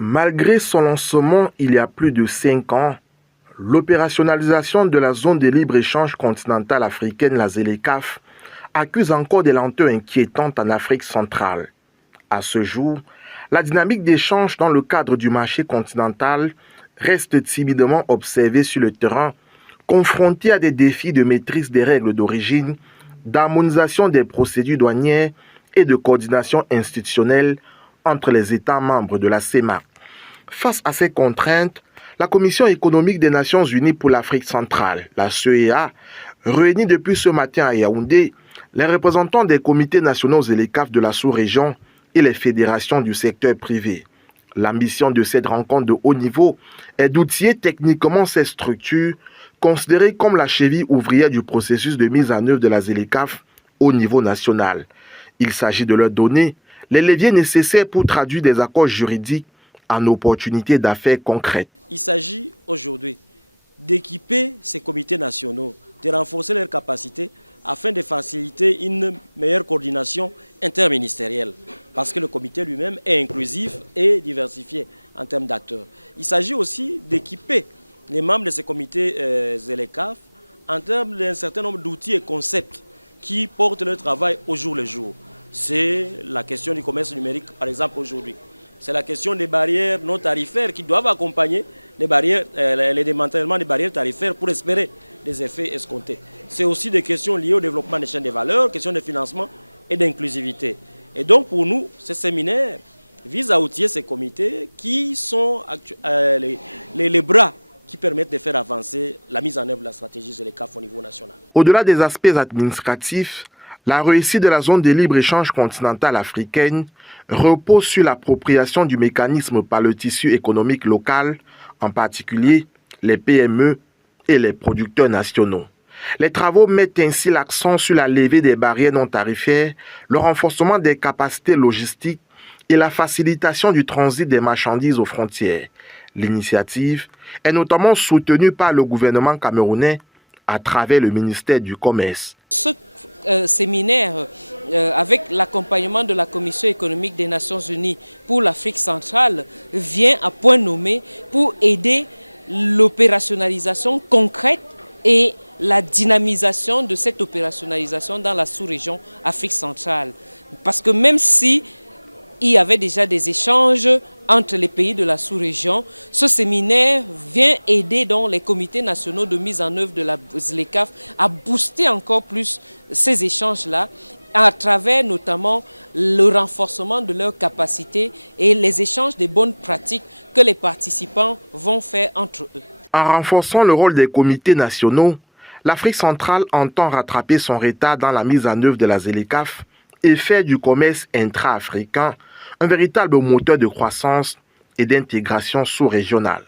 Malgré son lancement il y a plus de 5 ans, l'opérationnalisation de la zone de libre-échange continentale africaine, la ZLECAf, accuse encore des lenteurs inquiétantes en Afrique centrale. À ce jour, la dynamique d'échange dans le cadre du marché continental reste timidement observée sur le terrain, confrontée à des défis de maîtrise des règles d'origine, d'harmonisation des procédures douanières et de coordination institutionnelle entre les États membres de la CEMAC. Face à ces contraintes, la Commission économique des Nations Unies pour l'Afrique centrale, la CEEA, réunit depuis ce matin à Yaoundé les représentants des comités nationaux ZLECAf de la sous-région et les fédérations du secteur privé. L'ambition de cette rencontre de haut niveau est d'outiller techniquement ces structures considérées comme la cheville ouvrière du processus de mise en œuvre de la ZLECAf au niveau national. Il s'agit de leur donner les leviers nécessaires pour traduire des accords juridiques en opportunités d'affaires concrètes. Au-delà des aspects administratifs, la réussite de la zone de libre-échange continentale africaine repose sur l'appropriation du mécanisme par le tissu économique local, en particulier les PME et les producteurs nationaux. Les travaux mettent ainsi l'accent sur la levée des barrières non tarifaires, le renforcement des capacités logistiques et la facilitation du transit des marchandises aux frontières. L'initiative est notamment soutenue par le gouvernement camerounais à travers le ministère du Commerce. En renforçant le rôle des comités nationaux, l'Afrique centrale entend rattraper son retard dans la mise en œuvre de la ZLECAf et faire du commerce intra-africain un véritable moteur de croissance et d'intégration sous-régionale.